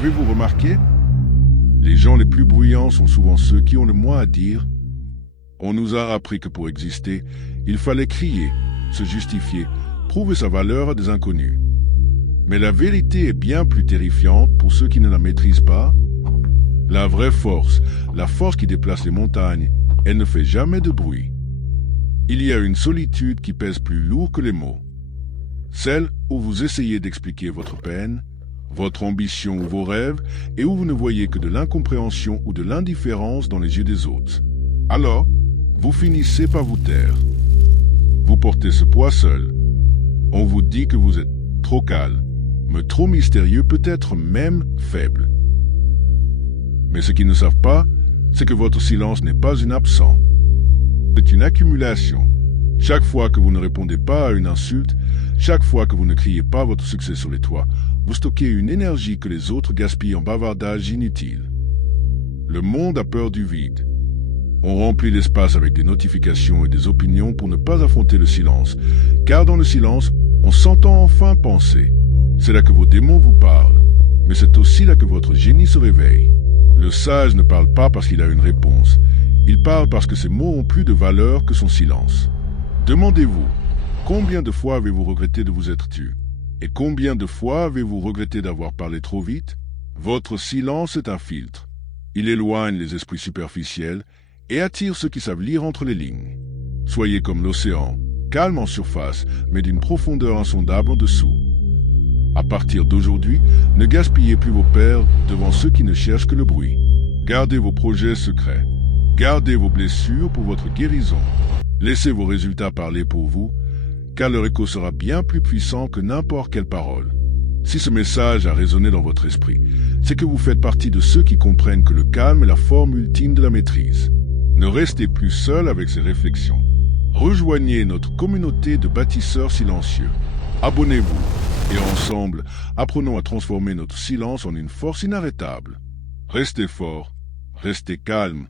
Avez-vous remarqué? Les gens les plus bruyants sont souvent ceux qui ont le moins à dire. On nous a appris que pour exister, il fallait crier, se justifier, prouver sa valeur à des inconnus. Mais la vérité est bien plus terrifiante pour ceux qui ne la maîtrisent pas. La vraie force, la force qui déplace les montagnes, elle ne fait jamais de bruit. Il y a une solitude qui pèse plus lourd que les mots. Celle où vous essayez d'expliquer votre peine, votre ambition ou vos rêves, et où vous ne voyez que de l'incompréhension ou de l'indifférence dans les yeux des autres. Alors, vous finissez par vous taire. Vous portez ce poids seul. On vous dit que vous êtes trop calme, mais trop mystérieux, peut-être même faible. Mais ce qu'ils ne savent pas, c'est que votre silence n'est pas une absence. C'est une accumulation. Chaque fois que vous ne répondez pas à une insulte, chaque fois que vous ne criez pas votre succès sur les toits, vous stockez une énergie que les autres gaspillent en bavardage inutile. Le monde a peur du vide. On remplit l'espace avec des notifications et des opinions pour ne pas affronter le silence, car dans le silence, on s'entend enfin penser. C'est là que vos démons vous parlent, mais c'est aussi là que votre génie se réveille. Le sage ne parle pas parce qu'il a une réponse, il parle parce que ses mots ont plus de valeur que son silence. Demandez-vous, combien de fois avez-vous regretté de vous être tu? Et combien de fois avez-vous regretté d'avoir parlé trop vite? Votre silence est un filtre. Il éloigne les esprits superficiels et attire ceux qui savent lire entre les lignes. Soyez comme l'océan, calme en surface, mais d'une profondeur insondable en dessous. À partir d'aujourd'hui, ne gaspillez plus vos pères devant ceux qui ne cherchent que le bruit. Gardez vos projets secrets. Gardez vos blessures pour votre guérison. Laissez vos résultats parler pour vous, car leur écho sera bien plus puissant que n'importe quelle parole. Si ce message a résonné dans votre esprit, c'est que vous faites partie de ceux qui comprennent que le calme est la forme ultime de la maîtrise. Ne restez plus seul avec ces réflexions. Rejoignez notre communauté de bâtisseurs silencieux. Abonnez-vous et ensemble, apprenons à transformer notre silence en une force inarrêtable. Restez fort, restez calme.